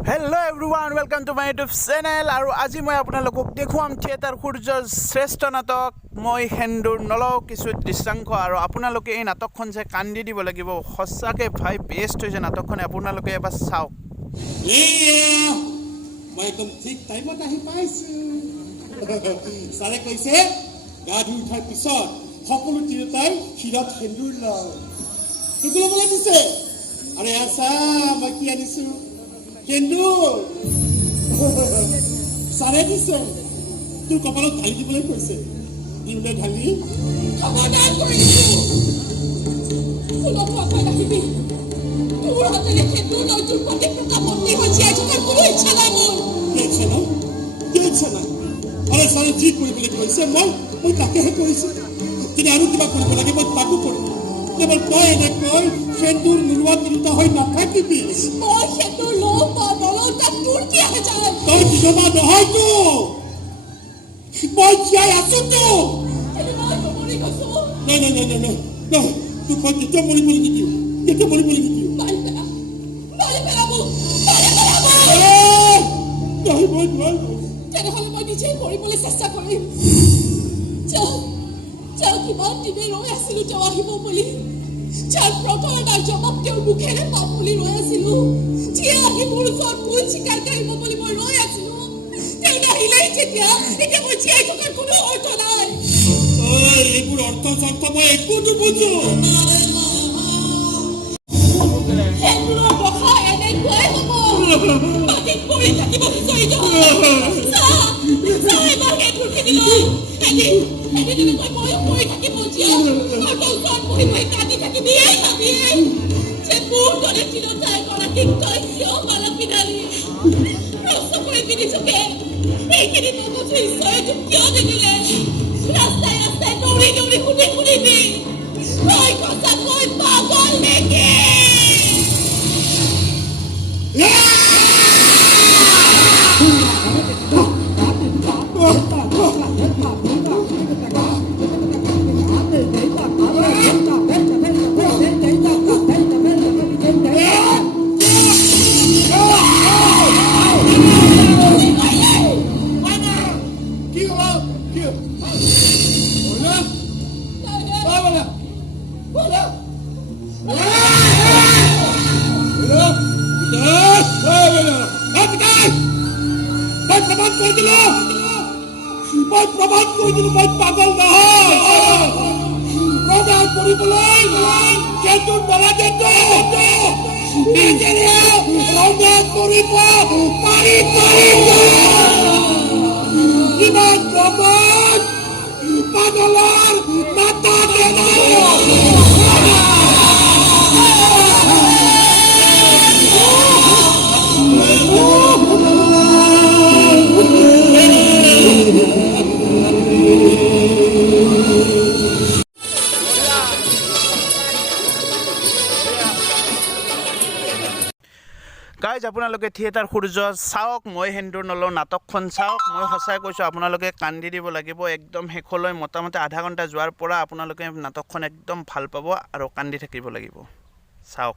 Hello everyone, welcome to my YouTube channel. আৰু আজি মই আপোনালোকক দেখুৱাম থিয়েটাৰ সূৰ্যৰ শ্ৰেষ্ঠ নাটক মই হেন্দুৰ নলও কিছু দৃশ্যাংশ আৰু আপোনালোকে এই নাটকখন যে কান্দি দিব লাগিব সঁচাকৈ ভাই বেষ্ট হৈছে নাটকখন আপোনালোকে এবাৰ চাওক মই একদম ঠিক টাইমত আহি পাইছো সাৰে কৈছে গা ধুই উঠাৰ পিছত সকলো তিৰোতাই শিৰত হেন্দুৰ লয় টুকুৰা বলা দিছে আৰে আছা মই কি আনিছো হেন্দুৰ সাৰে দিছে তোৰ কপালত ঢালি দিবলৈ কৈছে দিবলৈ ঢালি খবৰদাৰ কৰিছো ফুলত পাই ৰাখিবি তোৰ হাতেৰে হেন্দুৰ লৈ তোৰ প্ৰতি প্ৰতাপত্তি হৈছে এজনৰ কোনো ইচ্ছা নাই মোৰ ইচ্ছা নাই আৰে সাৰে জি কৰিবলৈ কৈছে মই তাকেহে কৰিছো কিন্তু আৰু কিবা কৰিব লাগে মই তাকো কৰিম কেৱল তই এনেকৈ সেন্দুৰ নোলোৱা তিৰোতা হৈ নাথাকিবি মই সেন্দুৰ লওঁ বা নলওঁ তাক তোৰ কি আহে যায় তই বিধৱা নহয়তো মই জীয়াই আছোতো নাই তোক মই কেতিয়া মৰিবলৈ নিদিওঁ তেনেহ'লে মই নিজেই মৰিবলৈ চেষ্টা কৰিম যাৰ কিমান দিনে ৰৈ আছিলো তেওঁ আহিব বুলি যাৰ প্ৰতাৰণাৰ জবাব তেওঁৰ মুখেৰে পাম বুলি ৰৈ আছিলো যিয়ে আহি মোৰ ওচৰত ভুল স্বীকাৰ কৰিব বুলি মই ৰৈ আছিলো তেওঁ নাহিলেই যেতিয়া এতিয়া মই জীয়াই থকাৰ কোনো অৰ্থ নাই এইবোৰ অৰ্থ চৰ্থ মই একো নুবুজো সেইবোৰৰ কথা এনেকুৱাই হ'ব মাটিত পৰি থাকিব বিচাৰি এদিন মই পৰি থাকিব জীয়া ওচৰত বহি বহি কান্দি থাকিবি যে মোৰ দৰে তিৰোতা এগৰাকীক তই কিয় মালা পিন্ধালি প্ৰশ্ন কৰি পিন্ধিছোকে এইখিনি মগজু ঈশ্বৰে তোক কিয় নিদিলে ৰাস্তাই দৌৰি শুনিবি তই সঁচাকৈ পাগল নেকি প্ৰমাণ কৰে দিল মই পাগল নহয় প্ৰমাণ কৰিবলৈ কেতুৰ বলা দেতো নিজেৰে প্ৰমাণ কৰিব পাৰিব কিমান প্ৰমাণ পাগলৰ মাতা দেনা গাইজ আপোনালোকে থিয়েটাৰ সূৰ্য চাওক মই হেন্দুৰ নলওঁ নাটকখন চাওক মই সঁচাই কৈছোঁ আপোনালোকে কান্দি দিব লাগিব একদম শেষলৈ মোটামুটি আধা ঘণ্টা যোৱাৰ পৰা আপোনালোকে নাটকখন একদম ভাল পাব আৰু কান্দি থাকিব লাগিব চাওক